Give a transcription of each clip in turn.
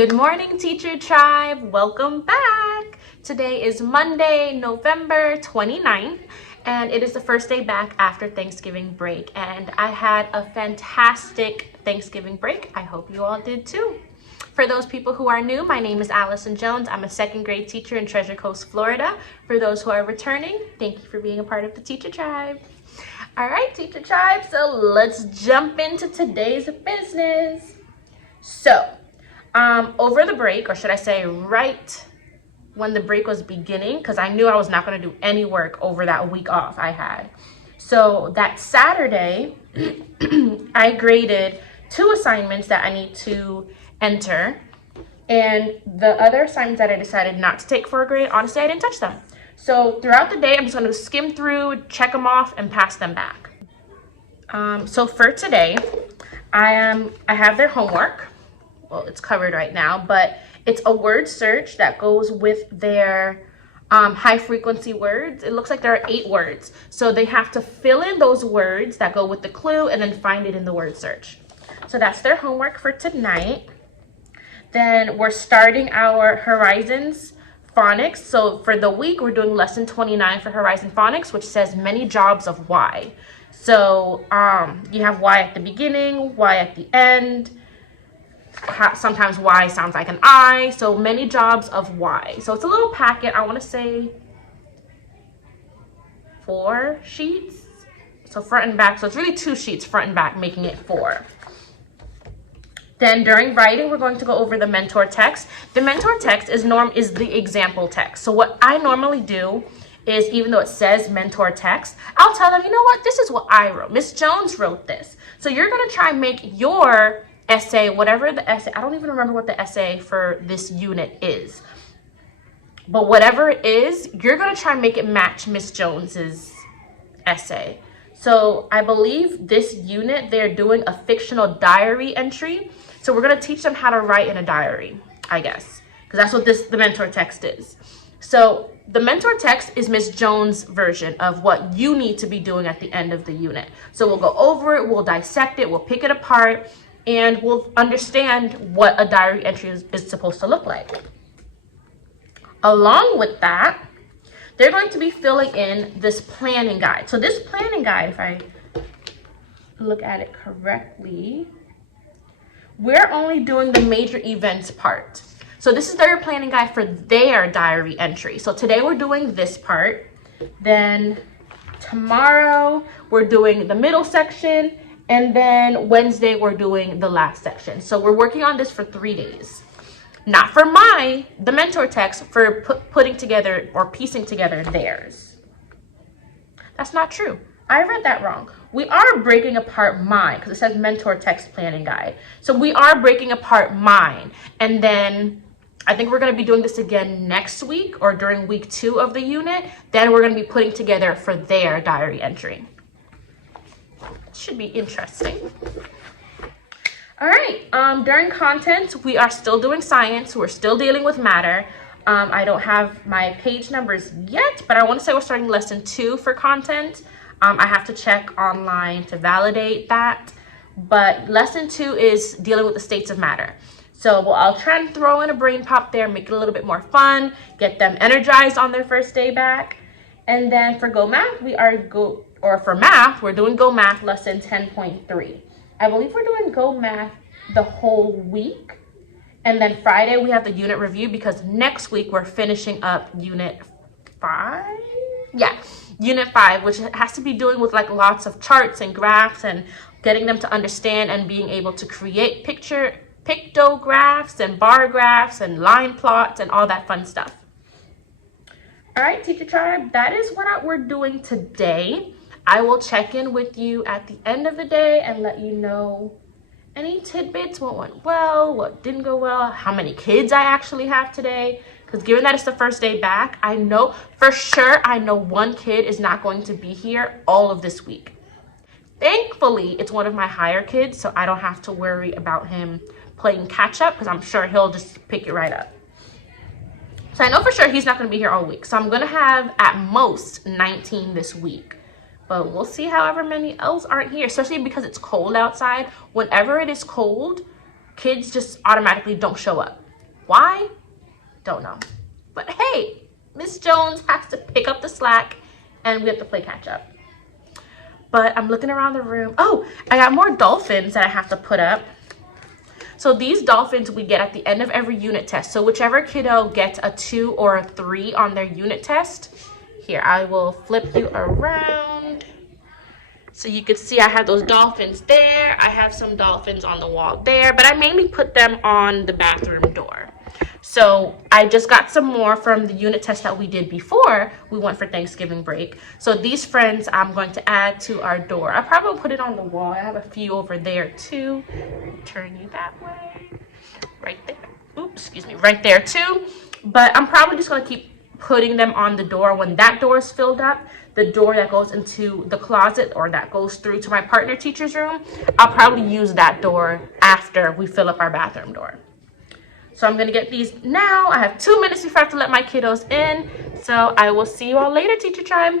Good morning, Teacher Tribe. Welcome back. Today is Monday, November 29th, and it is the first day back after Thanksgiving break. And I had a fantastic Thanksgiving break. I hope you all did too. For those people who are new, my name is Allison Jones. I'm a second grade teacher in Treasure Coast, Florida. For those who are returning, thank you for being a part of the Teacher Tribe. All right, Teacher Tribe, so let's jump into today's business. So, over the break, or should I say right when the break was beginning, because I knew I was not going to do any work over that week off I had. So that Saturday, I graded 2 assignments that I need to enter, and the other assignments that I decided not to take for a grade, honestly, I didn't touch them. So throughout the day, I'm just going to skim through, check them off, and pass them back. So for today, I have their homework. Well, it's covered right now, but it's a word search that goes with their high frequency words. It looks like there are 8 words. So they have to fill in those words that go with the clue and then find it in the word search. So that's their homework for tonight. Then we're starting our Horizons Phonics. So for the week, we're doing lesson 29 for Horizon Phonics, which says many jobs of why. So you have why at the beginning, why at the end. Sometimes Y sounds like an I, so many jobs of Y. So it's a little packet, I want to say 4 sheets. So front and back, so it's really 2 sheets, front and back, making it 4. Then during writing, we're going to go over the mentor text. The mentor text is the example text. So what I normally do is, even though it says mentor text, I'll tell them, you know what, this is what I wrote. Miss Jones wrote this. So you're going to try and make your essay, whatever the essay, I don't even remember what the essay for this unit is. But whatever it is, you're going to try and make it match Miss Jones's essay. So I believe this unit, they're doing a fictional diary entry. So we're going to teach them how to write in a diary, I guess, because that's what the mentor text is. So the mentor text is Miss Jones' version of what you need to be doing at the end of the unit. So we'll go over it, we'll dissect it, we'll pick it apart, and we'll understand what a diary entry is supposed to look like. Along with that, they're going to be filling in this planning guide. So this planning guide, if I look at it correctly, we're only doing the major events part. So this is their planning guide for their diary entry. So today we're doing this part. Then tomorrow we're doing the middle section. And then Wednesday, we're doing the last section. So we're working on this for 3 days. Not for the mentor text, for putting together or piecing together theirs. That's not true. I read that wrong. We are breaking apart mine, because it says mentor text planning guide. So we are breaking apart mine. And then I think we're going to be doing this again next week or during week 2 of the unit. Then we're going to be putting together for their diary entry. Should be interesting. All right, during content, we are still doing science. We're still dealing with matter. I don't have my page numbers yet, but I want to say we're starting lesson 2 for content. I have to check online to validate that, but lesson 2 is dealing with the states of matter. So I'll try and throw in a brain pop there, make it a little bit more fun, get them energized on their first day back. And then for Go Math, for math, we're doing Go Math lesson 10.3. I believe we're doing Go Math the whole week. And then Friday, we have the unit review, because next week we're finishing up unit 5. Yeah, unit 5, which has to be doing with like lots of charts and graphs and getting them to understand and being able to create pictographs and bar graphs and line plots and all that fun stuff. All right, Teacher Tribe, that is what we're doing today. I will check in with you at the end of the day and let you know any tidbits, what went well, what didn't go well, how many kids I actually have today. Because given that it's the first day back, I know for sure, one kid is not going to be here all of this week. Thankfully, it's one of my higher kids, so I don't have to worry about him playing catch up, because I'm sure he'll just pick it right up. So I know for sure he's not going to be here all week. So I'm going to have at most 19 this week. But we'll see however many else aren't here, especially because it's cold outside. Whenever it is cold, kids just automatically don't show up. Why? Don't know. But hey, Miss Jones has to pick up the slack and we have to play catch up. But I'm looking around the room. Oh, I got more dolphins that I have to put up. So these dolphins we get at the end of every unit test. So whichever kiddo gets a 2 or a 3 on their unit test. Here, I will flip you around. So you can see I have those dolphins there. I have some dolphins on the wall there, but I mainly put them on the bathroom door. So I just got some more from the unit test that we did before we went for Thanksgiving break. So these friends I'm going to add to our door. I'll probably put it on the wall. I have a few over there too. Turn you that way. Right there. Oops, excuse me. Right there too. But I'm probably just going to keep putting them on the door. When that door is filled up, the door that goes into the closet or that goes through to my partner teacher's room, I'll probably use that door after we fill up our bathroom door. So I'm going to get these now. I have 2 minutes before I have to let my kiddos in. So I will see you all later, Teacher Tribe.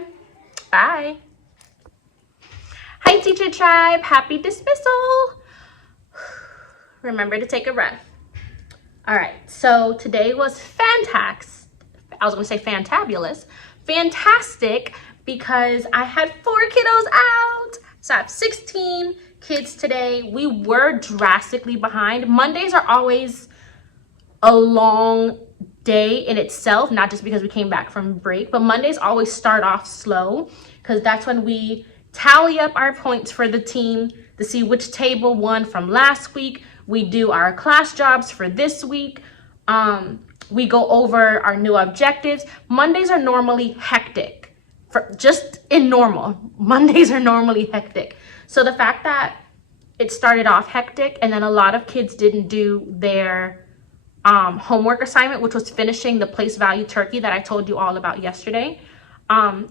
Bye. Hi, Teacher Tribe. Happy dismissal. Remember to take a breath. All right. So today was fantastic. I was going to say fantabulous. Fantastic because I had 4 kiddos out. So I have 16 kids today. We were drastically behind. Mondays are always a long day in itself, not just because we came back from break, but Mondays always start off slow because that's when we tally up our points for the team to see which table won from last week. We do our class jobs for this week. We go over our new objectives. Mondays are normally hectic. Mondays are normally hectic. So the fact that it started off hectic and then a lot of kids didn't do their homework assignment, which was finishing the place value turkey that I told you all about yesterday.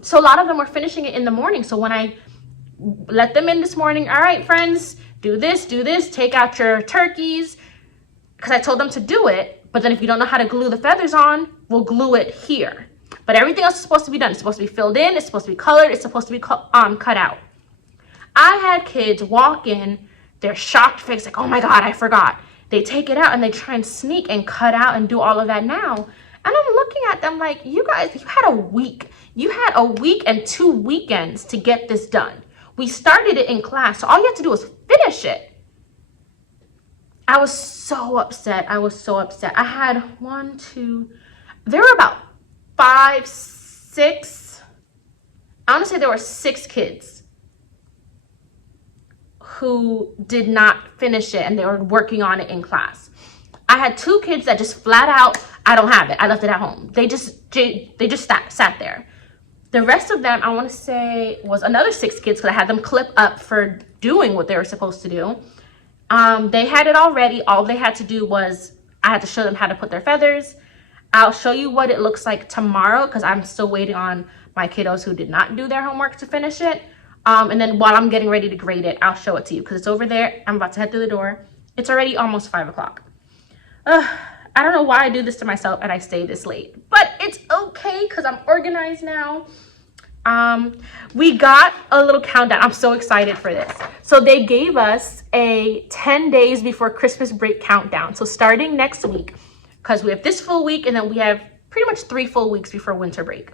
So a lot of them were finishing it in the morning. So when I let them in this morning, all right, friends, do this, take out your turkeys, because I told them to do it. But then if you don't know how to glue the feathers on, we'll glue it here. But everything else is supposed to be done. It's supposed to be filled in. It's supposed to be colored. It's supposed to be cut out. I had kids walk in, they're shocked face, like, oh my God, I forgot. They take it out and they try and sneak and cut out and do all of that now. And I'm looking at them like, you guys, you had a week. You had a week and 2 weekends to get this done. We started it in class, so all you have to do is finish it. I was so upset. I had there were about 5, 6, I want to say there were 6 kids who did not finish it and they were working on it in class. I had 2 kids that just flat out, I don't have it. I left it at home. They just sat there. The rest of them, I want to say, was another 6 kids because I had them clip up for doing what they were supposed to do. They had it already. All they had to do was I had to show them how to put their feathers. I'll show you what it looks like tomorrow because I'm still waiting on my kiddos who did not do their homework to finish it. And then while I'm getting ready to grade it, I'll show it to you because it's over there. I'm about to head through the door. It's already almost 5 o'clock. I don't know why I do this to myself and I stay this late, but it's okay because I'm organized now. We got a little countdown. I'm so excited for this. So they gave us a 10 days before Christmas break countdown. So starting next week, because we have this full week and then we have pretty much 3 full weeks before winter break.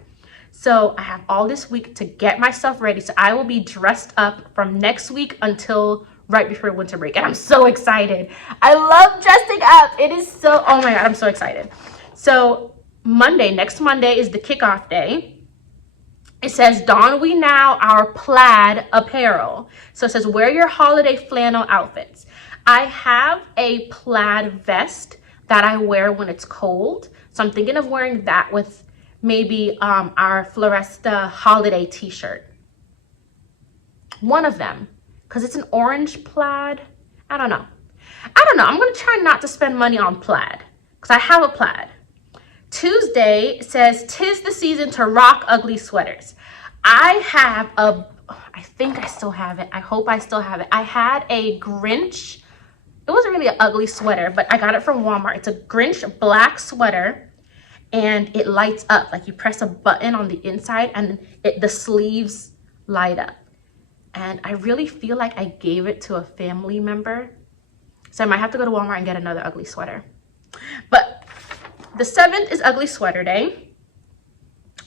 So I have all this week to get myself ready. So I will be dressed up from next week until right before winter break. And I'm so excited. I love dressing up. It is so, oh my God, I'm so excited. So next Monday is the kickoff day. It says, don we now our plaid apparel. So it says, wear your holiday flannel outfits. I have a plaid vest that I wear when it's cold. So I'm thinking of wearing that with maybe our Floresta holiday t-shirt. One of them, because it's an orange plaid. I don't know. I'm going to try not to spend money on plaid because I have a plaid. Tuesday says, 'tis the season to rock ugly sweaters. I think I still have it. I hope I still have it. I had a Grinch. It wasn't really an ugly sweater, but I got it from Walmart. It's a Grinch black sweater and it lights up. Like you press a button on the inside and the sleeves light up. And I really feel like I gave it to a family member. So I might have to go to Walmart and get another ugly sweater. But The 7th is ugly sweater day.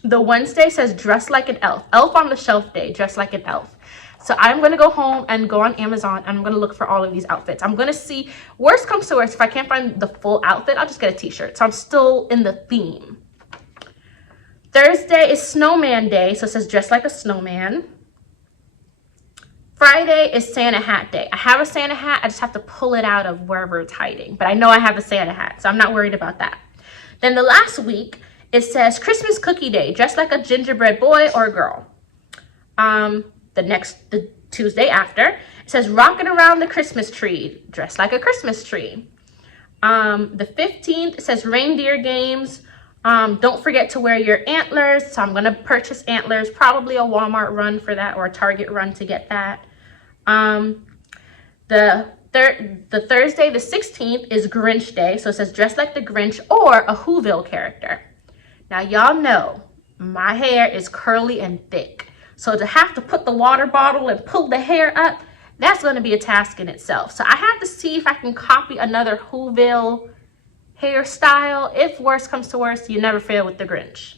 The Wednesday says dress like an elf. Elf on the shelf day, dress like an elf. So I'm going to go home and go on Amazon and I'm going to look for all of these outfits. I'm going to see, worst comes to worst, if I can't find the full outfit, I'll just get a t-shirt. So I'm still in the theme. Thursday is snowman day. So it says dress like a snowman. Friday is Santa hat day. I have a Santa hat. I just have to pull it out of wherever it's hiding. But I know I have a Santa hat, so I'm not worried about that. Then the last week, it says Christmas cookie day. Dress like a gingerbread boy or girl. The Tuesday after, it says rocking around the Christmas tree. Dress like a Christmas tree. The 15th, it says reindeer games. Don't forget to wear your antlers. So I'm going to purchase antlers, probably a Walmart run for that or a Target run to get that. The Thursday, the 16th, is Grinch day. So it says dress like the Grinch or a Whoville character. Now, y'all know my hair is curly and thick. So to have to put the water bottle and pull the hair up, that's going to be a task in itself. So I have to see if I can copy another Whoville hairstyle. If worst comes to worst, you never fail with the Grinch.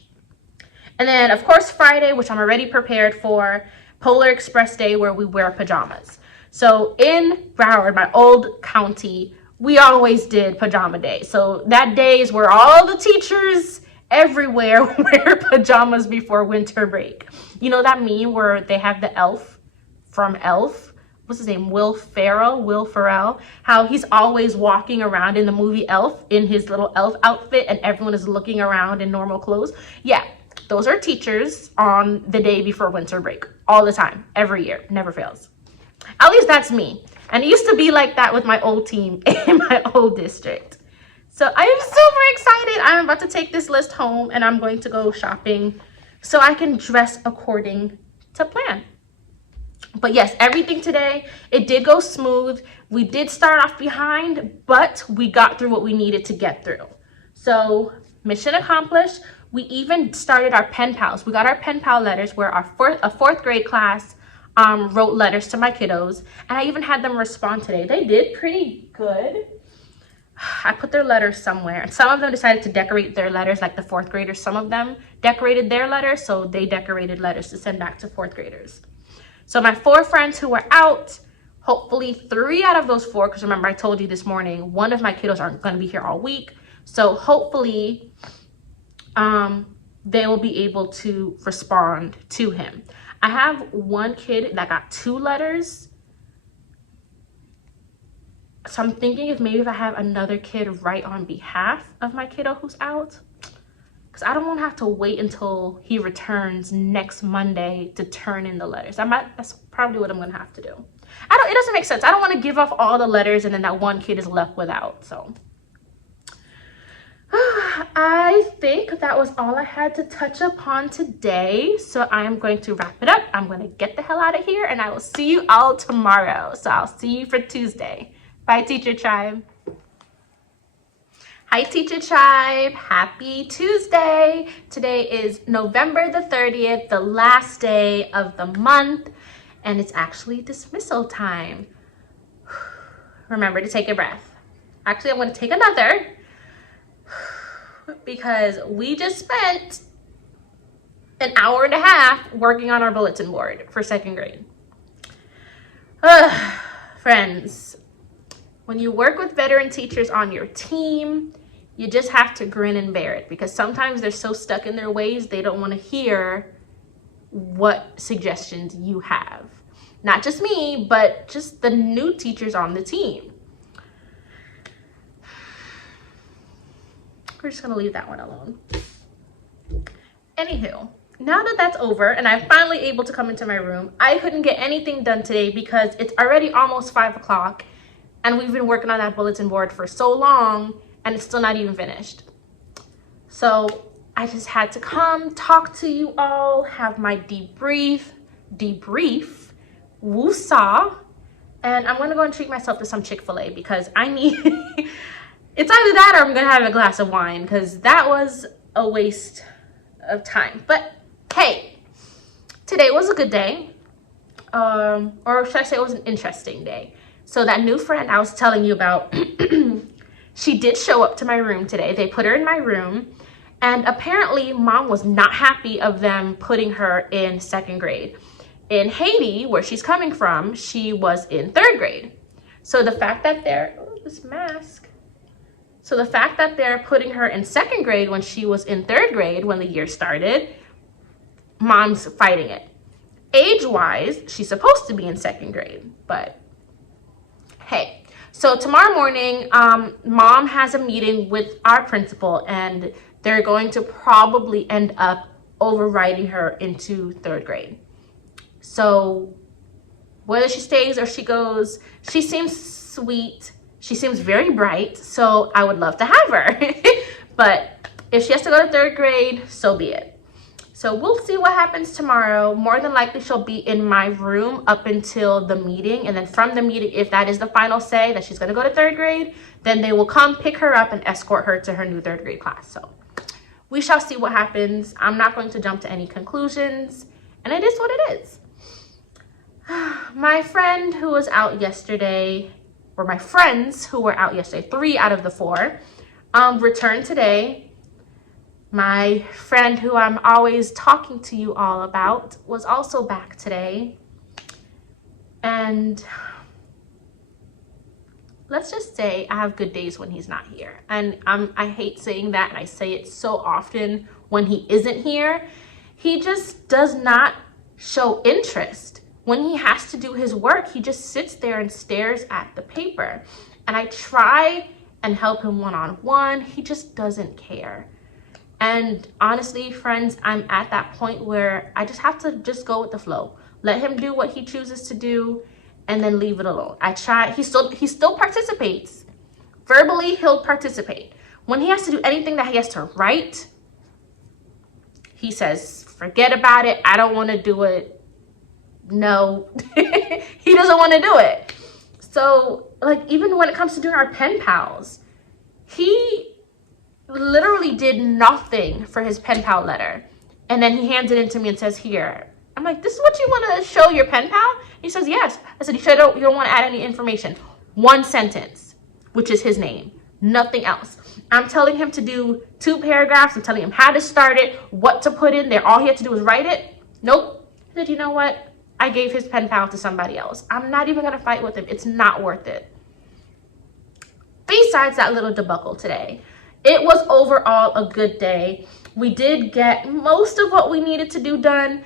And then, of course, Friday, which I'm already prepared for, Polar Express Day, where we wear pajamas. So in Broward, my old county, we always did pajama day. So that day is where all the teachers everywhere wear pajamas before winter break. You know that meme where they have the elf from Elf? What's his name? Will Ferrell. How he's always walking around in the movie Elf in his little elf outfit and everyone is looking around in normal clothes. Yeah, those are teachers on the day before winter break. All the time. Every year. Never fails. At least that's me. And it used to be like that with my old team in my old district. So I am super excited. I'm about to take this list home and I'm going to go shopping so I can dress according to plan. But yes, everything today, it did go smooth. We did start off behind, but we got through what we needed to get through. So mission accomplished. We even started our pen pals. We got our pen pal letters where a fourth grade class wrote letters to my kiddos. And I even had them respond today. They did pretty good. I put their letters somewhere. And some of them decided to decorate their letters, like the fourth graders. Some of them decorated their letters, so they decorated letters to send back to fourth graders. So my 4 friends who were out, hopefully 3 out of those 4, because remember I told you this morning, one of my kiddos aren't going to be here all week. So hopefully they will be able to respond to him. I have one kid that got 2 letters. So I'm thinking if I have another kid write on behalf of my kiddo who's out. Because I don't want to have to wait until he returns next Monday to turn in the letters. That's probably what I'm going to have to do. It doesn't make sense. I don't want to give off all the letters and then that one kid is left without. So I think that was all I had to touch upon today. So I am going to wrap it up. I'm going to get the hell out of here and I will see you all tomorrow. So I'll see you for Tuesday. Bye, Teacher Tribe. Hi, Teacher Tribe. Happy Tuesday. Today is November the 30th, the last day of the month, and it's actually dismissal time. Remember to take a breath. Actually, I'm going to take another because we just spent an hour and a half working on our bulletin board for 2nd grade. Friends, when you work with veteran teachers on your team, you just have to grin and bear it because sometimes they're so stuck in their ways, they don't want to hear what suggestions you have. Not just me, but just the new teachers on the team. We're just going to leave that one alone. Anywho, now that that's over and I'm finally able to come into my room, I couldn't get anything done today because it's already almost 5 o'clock. And we've been working on that bulletin board for so long and it's still not even finished. So I just had to come talk to you all, have my debrief, woosah. And I'm gonna go and treat myself to some Chick-fil-A because I need, it's either that or I'm gonna have a glass of wine because that was a waste of time. But hey, today was a good day. Or should I say it was an interesting day. So that new friend I was telling you about, She did show up to my room today. They put her in my room, and apparently mom was not happy of them putting her in 2nd grade. In Haiti, where she's coming from, she was in 3rd grade. So the fact that this mask. So the fact that they're putting her in 2nd grade when she was in 3rd grade when the year started, mom's fighting it. Age-wise, she's supposed to be in 2nd grade, but hey. So tomorrow morning, mom has a meeting with our principal, and they're going to probably end up overriding her into 3rd grade. So whether she stays or she goes, she seems sweet. She seems very bright, so I would love to have her. But if she has to go to 3rd grade, so be it. So we'll see what happens tomorrow. More than likely, she'll be in my room up until the meeting. And then from the meeting, if that is the final say that she's going to go to 3rd grade, then they will come pick her up and escort her to her new 3rd grade class. So we shall see what happens. I'm not going to jump to any conclusions. And it is what it is. My friend who was out yesterday, or my friends who were out yesterday, 3 out of the 4, returned today. My friend who I'm always talking to you all about was also back today. And let's just say I have good days when he's not here. And I hate saying that, and I say it so often when he isn't here. He just does not show interest. When he has to do his work, he just sits there and stares at the paper. And I try and help him one-on-one. He just doesn't care. And honestly, friends, I'm at that point where I just have to just go with the flow. Let him do what he chooses to do and then leave it alone. I try. He still participates. Verbally, he'll participate. When he has to do anything that he has to write, he says, forget about it. I don't want to do it. No, he doesn't want to do it. So, like, even when it comes to doing our pen pals, he literally did nothing for his pen pal letter. And then he hands it in to me and says, here. I'm like, this is what you want to show your pen pal? He says, yes. I said, you don't want to add any information. 1 sentence, which is his name. Nothing else. I'm telling him to do 2 paragraphs. I'm telling him how to start it, what to put in there. All he had to do was write it. Nope. He said, you know what? I gave his pen pal to somebody else. I'm not even going to fight with him. It's not worth it. Besides that little debacle today, it was overall a good day. We did get most of what we needed to do done.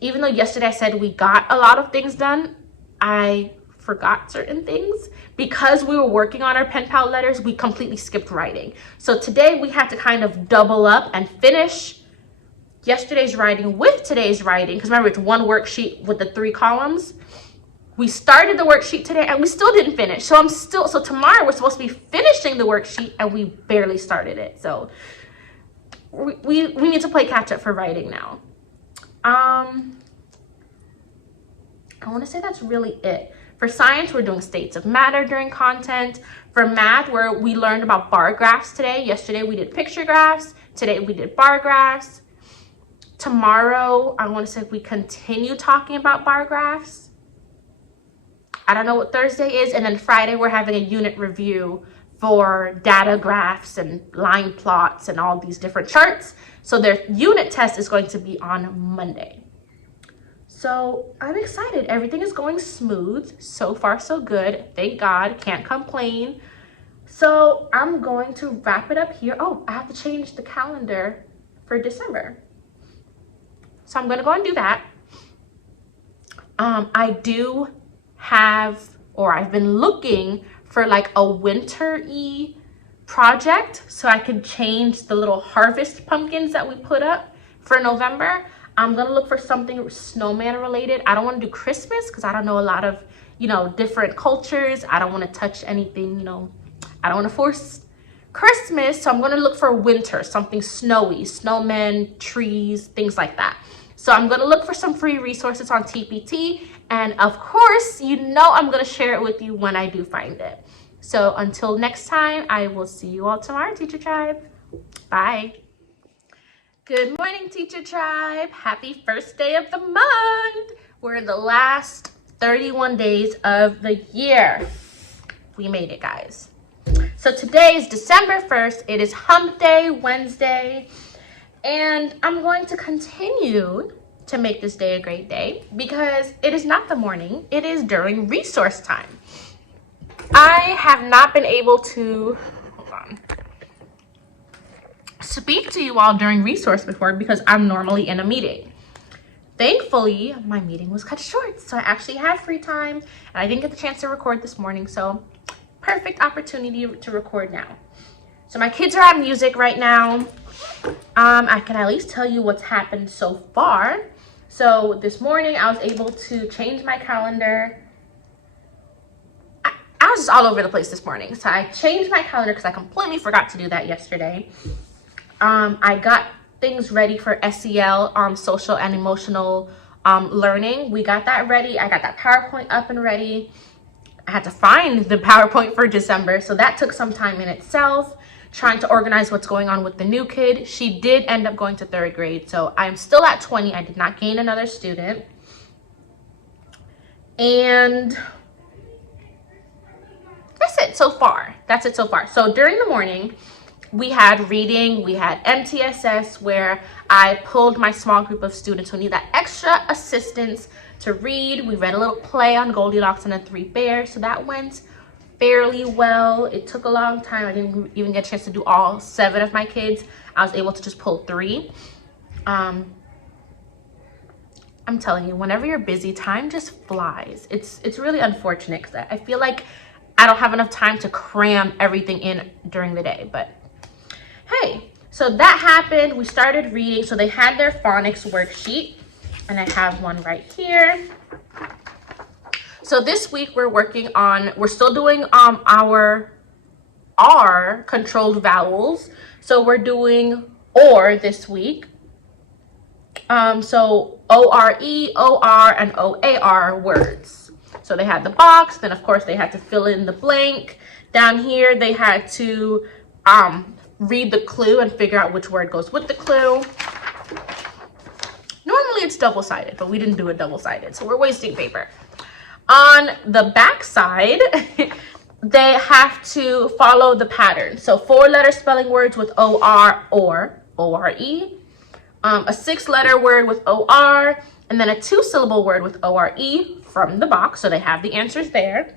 Even though yesterday I said we got a lot of things done, I forgot certain things. Because we were working on our pen pal letters, we completely skipped writing. So today we had to kind of double up and finish yesterday's writing with today's writing. Because remember, it's 1 worksheet with the 3 columns. We started the worksheet today and we still didn't finish. So tomorrow we're supposed to be finishing the worksheet and we barely started it. So we need to play catch up for writing now. I want to say that's really it. For science, we're doing states of matter during content. For math, where we learned about bar graphs today. Yesterday we did picture graphs. Today we did bar graphs. Tomorrow, I want to say we continue talking about bar graphs. I don't know what Thursday is. And then Friday, we're having a unit review for data graphs and line plots and all these different charts. So their unit test is going to be on Monday. So I'm excited. Everything is going smooth. So far, so good. Thank God. Can't complain. So I'm going to wrap it up here. Oh, I have to change the calendar for December. So I'm going to go and do that. I do have, or I've been looking for like a winter-y project so I can change the little harvest pumpkins that we put up for November. I'm gonna look for something snowman related. I don't want to do Christmas because I don't know a lot of, different cultures. I don't want to touch anything, I don't want to force Christmas. So I'm going to look for winter, something snowy, snowmen, trees, things like that. So I'm going to look for some free resources on TPT. And of course, I'm going to share it with you when I do find it. So until next time, I will see you all tomorrow, Teacher Tribe. Bye. Good morning, Teacher Tribe. Happy first day of the month. We're in the last 31 days of the year. We made it, guys. So today is December 1st. It is Hump Day, Wednesday, and I'm going to continue to make this day a great day because it is not the morning, it is during resource time. I have not been able to, speak to you all during resource before because I'm normally in a meeting. Thankfully, my meeting was cut short, so I actually have free time, and I didn't get the chance to record this morning, so perfect opportunity to record now. So my kids are at music right now. I can at least tell you what's happened so far. So this morning, I was able to change my calendar. I was just all over the place this morning, so I changed my calendar because I completely forgot to do that yesterday. I got things ready for SEL, social and emotional learning. We got that ready. I got that PowerPoint up and ready. I had to find the PowerPoint for December, so that took some time in itself, trying to organize what's going on with the new kid. She did end up going to 3rd grade, so I'm still at 20. I did not gain another student. And that's it so far. So during the morning, we had reading, we had MTSS, where I pulled my small group of students who need that extra assistance to read. We read a little play on Goldilocks and the Three Bears, so that went fairly well. It took a long time. I didn't even get a chance to do all 7 of my kids. I was able to just pull 3. I'm telling you, whenever you're busy, time just flies. It's really unfortunate because I feel like I don't have enough time to cram everything in during the day, but hey, so that happened. We started reading. So they had their phonics worksheet, and I have one right here. So this week we're still doing our R controlled vowels. So we're doing OR this week. So O-R-E, O-R, and O-A-R words. So they had the box, then of course they had to fill in the blank. Down here they had to read the clue and figure out which word goes with the clue. Normally it's double-sided, but we didn't do it double-sided, so we're wasting paper. On the back side, they have to follow the pattern. So 4-letter spelling words with O-R or O-R-E, a 6-letter word with O-R, and then a 2-syllable word with O-R-E from the box, so they have the answers there.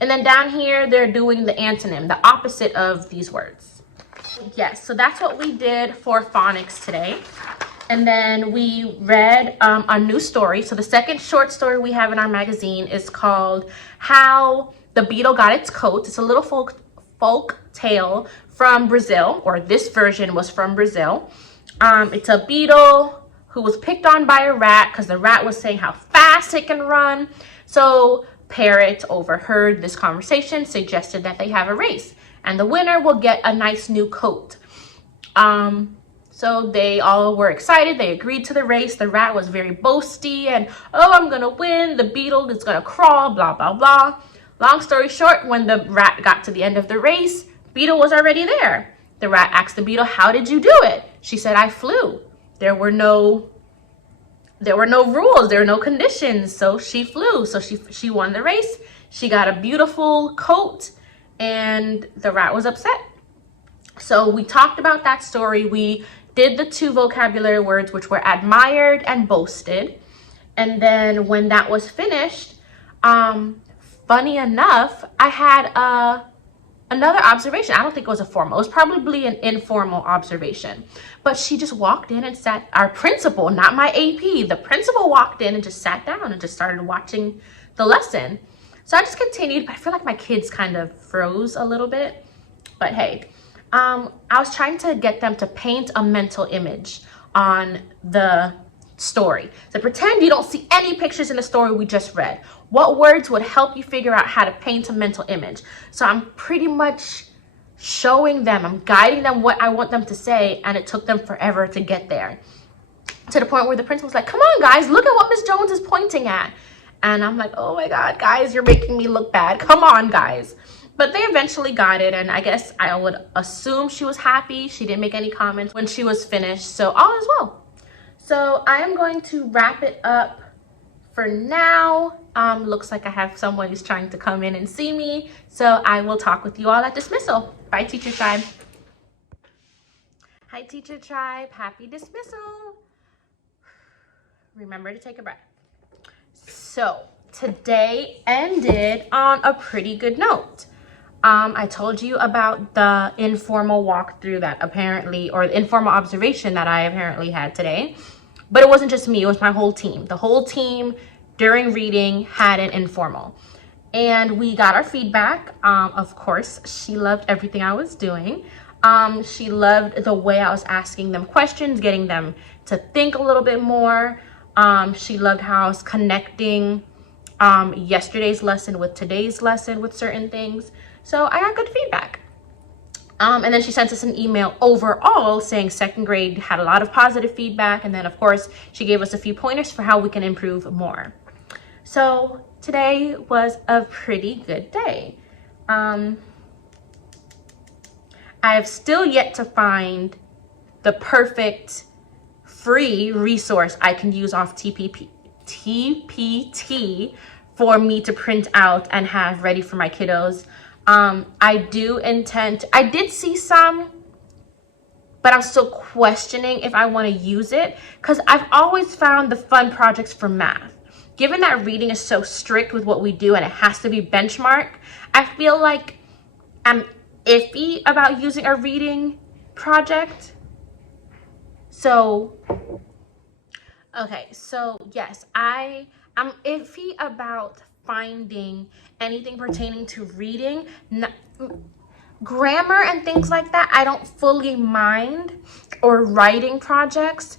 And then down here, they're doing the antonym, the opposite of these words. Yes, so that's what we did for phonics today. And then we read a new story. So the second short story we have in our magazine is called How the Beetle Got Its Coat. It's a little folk tale from Brazil, or this version was from Brazil. It's a beetle who was picked on by a rat because the rat was saying how fast it can run. So Parrot overheard this conversation, suggested that they have a race, and the winner will get a nice new coat. So they all were excited. They agreed to the race. The rat was very boasty and, oh, I'm gonna win. The beetle is gonna crawl, blah, blah, blah. Long story short, when the rat got to the end of the race, Beetle was already there. The rat asked the beetle, how did you do it? She said, I flew. There were no rules, there were no conditions, so she flew. So she won the race. She got a beautiful coat, and the rat was upset. So we talked about that story. We did the 2 vocabulary words, which were admired and boasted. And then when that was finished, funny enough, I had another observation. I don't think it was a formal. It was probably an informal observation. But she just walked in and sat, our principal, not my AP, the principal walked in and just sat down and just started watching the lesson. So I just continued, but I feel like my kids kind of froze a little bit. But hey, I was trying to get them to paint a mental image on the story. So pretend you don't see any pictures in the story we just read. What words would help you figure out how to paint a mental image? So I'm pretty much showing them, I'm guiding them what I want them to say, and it took them forever to get there. To the point where the principal was like, come on guys, look at what Miss Jones is pointing at. And I'm like, oh my God, guys, you're making me look bad. Come on, guys. But they eventually got it, and I guess I would assume she was happy. She didn't make any comments when she was finished, so all is well. So I am going to wrap it up for now, looks like I have someone who's trying to come in and see me. So I will talk with you all at dismissal. Bye, Teacher Tribe. Hi, Teacher Tribe. Happy dismissal. Remember to take a breath. So today ended on a pretty good note. I told you about the informal walkthrough that apparently, or the informal observation that I apparently had today. But it wasn't just me, it was my whole team. The whole team during reading had an informal. And we got our feedback. Of course, she loved everything I was doing. She loved the way I was asking them questions, getting them to think a little bit more. She loved how I was connecting yesterday's lesson with today's lesson with certain things. So I got good feedback. And then she sent us an email overall saying second grade had a lot of positive feedback. And then of course, she gave us a few pointers for how we can improve more. So today was a pretty good day. I've still yet to find the perfect free resource I can use off TPT for me to print out and have ready for my kiddos. I did see some, but I'm still questioning if I want to use it because I've always found the fun projects for math. Given that reading is so strict with what we do and it has to be benchmark, I feel like I'm iffy about using a reading project. So, okay, so yes, I'm iffy about finding anything pertaining to reading. Grammar and things like that, I don't fully mind, or writing projects,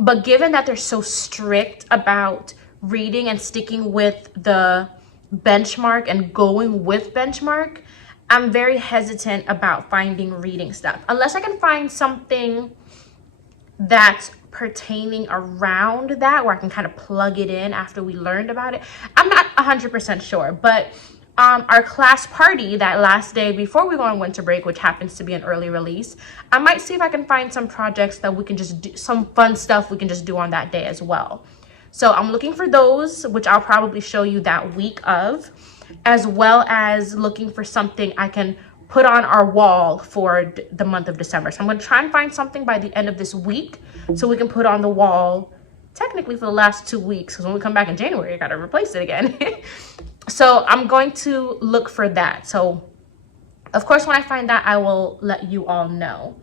but given that they're so strict about reading and sticking with the benchmark and going with benchmark, I'm very hesitant about finding reading stuff. Unless I can find something that's pertaining around that where I can kind of plug it in after we learned about it. I'm not 100% sure, but our class party that last day before we go on winter break, which happens to be an early release, I might see if I can find some projects that we can just do, some fun stuff we can just do on that day as well. So I'm looking for those, which I'll probably show you that week of, as well as looking for something I can put on our wall for the month of December. So I'm going to try and find something by the end of this week so we can put on the wall technically for the last 2 weeks, because when we come back in January, I got to replace it again. So I'm going to look for that. So of course, when I find that, I will let you all know.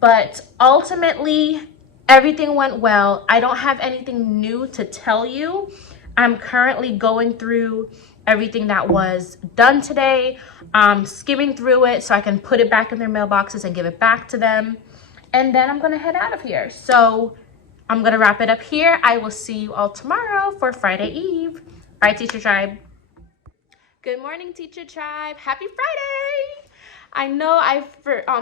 But ultimately, everything went well. I don't have anything new to tell you. I'm currently going through everything that was done today, skimming through it so I can put it back in their mailboxes and give it back to them. And then I'm gonna head out of here. So I'm gonna wrap it up here. I will see you all tomorrow for Friday Eve. Bye, Teacher Tribe. Good morning, Teacher Tribe. Happy Friday. I know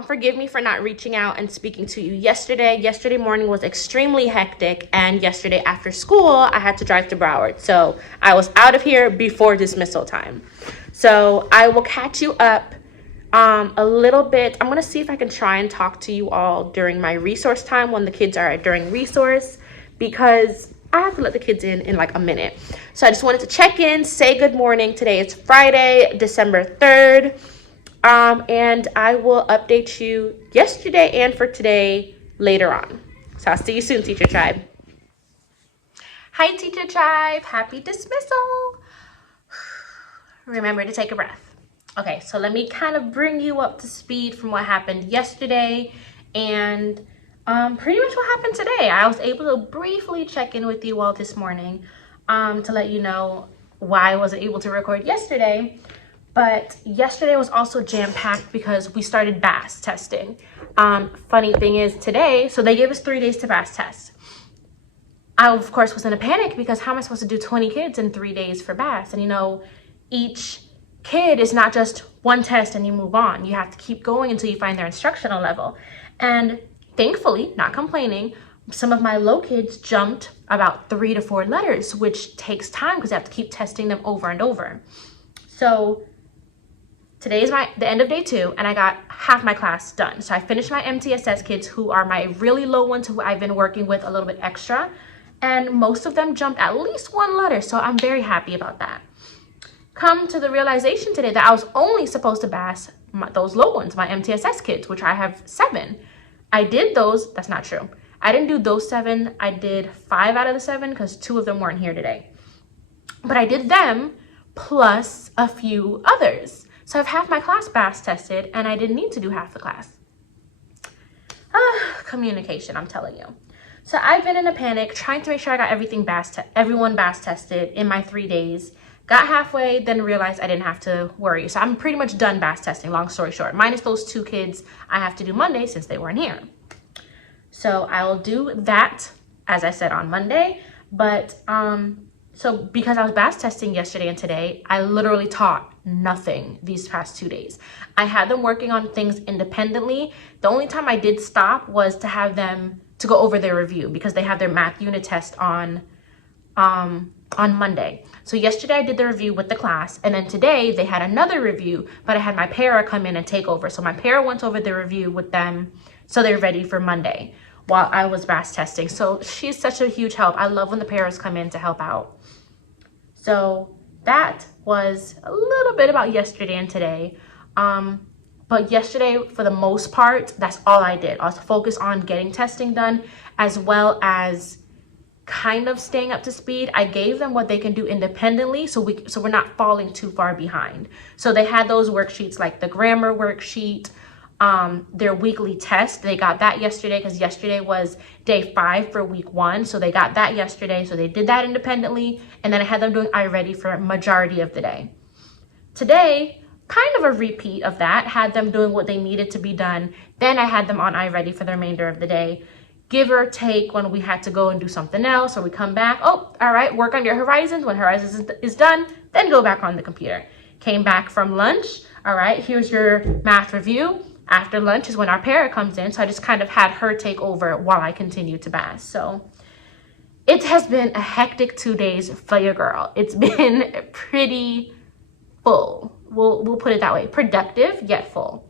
forgive me for not reaching out and speaking to you yesterday. Yesterday morning was extremely hectic, and yesterday after school, I had to drive to Broward. So I was out of here before dismissal time. So I will catch you up a little bit. I'm going to see if I can try and talk to you all during my resource time when the kids are during resource, because I have to let the kids in like a minute. So I just wanted to check in, say good morning. Today is Friday, December 3rd. And I will update you yesterday and for today later on. So I'll see you soon, Teacher Tribe. Hi, Teacher Tribe. Happy dismissal. Remember to take a breath. Okay, so let me kind of bring you up to speed from what happened yesterday and pretty much what happened today. I was able to briefly check in with you all this morning to let you know why I wasn't able to record yesterday. But yesterday was also jam-packed because we started BAS testing. Funny thing is today, so they gave us 3 days to BAS test. I, of course, was in a panic because how am I supposed to do 20 kids in 3 days for BAS? And, you know, each kid is not just one test and you move on. You have to keep going until you find their instructional level. And thankfully, not complaining, some of my low kids jumped about 3 to 4 letters, which takes time because I have to keep testing them over and over. So today is the end of day 2, and I got half my class done. So I finished my MTSS kids, who are my really low ones who I've been working with a little bit extra. and most of them jumped at least one letter, so I'm very happy about that. Come to the realization today that I was only supposed to pass those low ones, my MTSS kids, which I have 7. I did those. That's not true. I didn't do those 7. I did 5 out of the 7 because 2 of them weren't here today. But I did them plus a few others. So I've half my class BAS tested, and I didn't need to do half the class. Communication, I'm telling you. So I've been in a panic trying to make sure I got everyone BAS tested in my 3 days. Got halfway, then realized I didn't have to worry. So I'm pretty much done BAS testing, long story short. Minus those 2 kids I have to do Monday since they weren't here. So I will do that, as I said, on Monday. But so because I was BAS testing yesterday and today, I literally taught nothing these past 2 days. I had them working on things independently. The only time I did stop was to have them to go over their review because they have their math unit test on Monday. So yesterday I did the review with the class, and then today they had another review, but I had my para come in and take over. So my para went over the review with them so they're ready for Monday while I was BAS testing. So she's such a huge help. I love when the paras come in to help out. So that was a little bit about yesterday and today. But yesterday, for the most part, that's all I did. I was focused on getting testing done as well as kind of staying up to speed. I gave them what they can do independently so we're not falling too far behind. So they had those worksheets like the grammar worksheet, their weekly test. They got that yesterday because yesterday was day 5 for week 1. So they got that yesterday. So they did that independently. And then I had them doing iReady for a majority of the day. Today, kind of a repeat of that, had them doing what they needed to be done. Then I had them on iReady for the remainder of the day. Give or take when we had to go and do something else or we come back. Oh, all right, work on your Horizons. When Horizons is done, then go back on the computer. Came back from lunch. All right, here's your math review. After lunch is when our para comes in. So I just kind of had her take over while I continued to BAS. So it has been a hectic 2 days for your girl. It's been pretty full. We'll put it that way. Productive, yet full.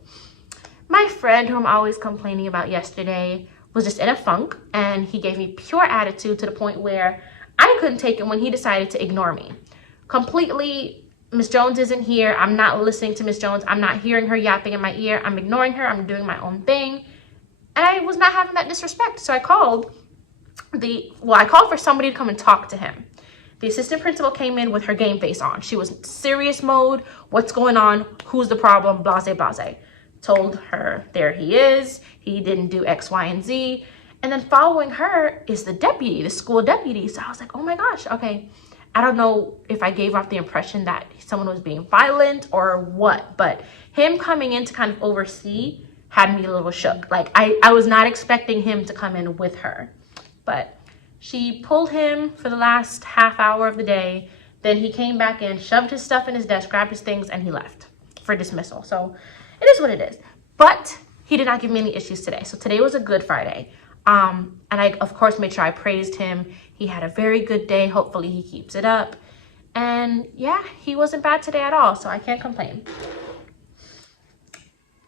My friend, who I'm always complaining about yesterday, was just in a funk, and he gave me pure attitude to the point where I couldn't take it when he decided to ignore me. Completely, Miss Jones isn't here. I'm not listening to Miss Jones. I'm not hearing her yapping in my ear. I'm ignoring her. I'm doing my own thing. And I was not having that disrespect. So I called for somebody to come and talk to him. The assistant principal came in with her game face on. She was serious mode. What's going on? Who's the problem? Blase, blase. Told her, there he is. He didn't do X, Y, and Z. And then following her is the deputy, the school deputy. So I was like, oh my gosh, okay. I don't know if I gave off the impression that someone was being violent or what, but him coming in to kind of oversee had me a little shook. Like I was not expecting him to come in with her, but she pulled him for the last half hour of the day. Then he came back in, shoved his stuff in his desk, grabbed his things, and he left for dismissal. So it is what it is. But he did not give me any issues today. So today was a good Friday. And I, of course, made sure I praised him. He had a very good day. Hopefully he keeps it up. And yeah, he wasn't bad today at all. So I can't complain.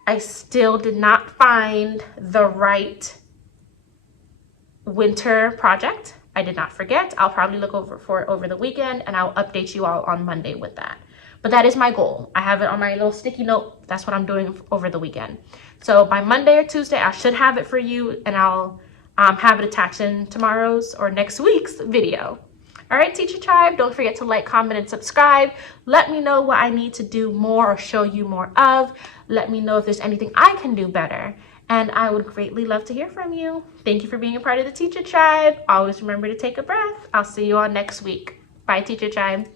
I still did not find the right winter project. I did not forget. I'll probably look for it over the weekend, and I'll update you all on Monday with that. But that is my goal. I have it on my little sticky note. That's what I'm doing over the weekend. So by Monday or Tuesday, I should have it for you, and I'll have it attached in tomorrow's or next week's video. All right, Teacher Tribe, don't forget to like, comment, and subscribe. Let me know what I need to do more or show you more of. Let me know if there's anything I can do better. And I would greatly love to hear from you. Thank you for being a part of the Teacher Tribe. Always remember to take a breath. I'll see you all next week. Bye, Teacher Tribe.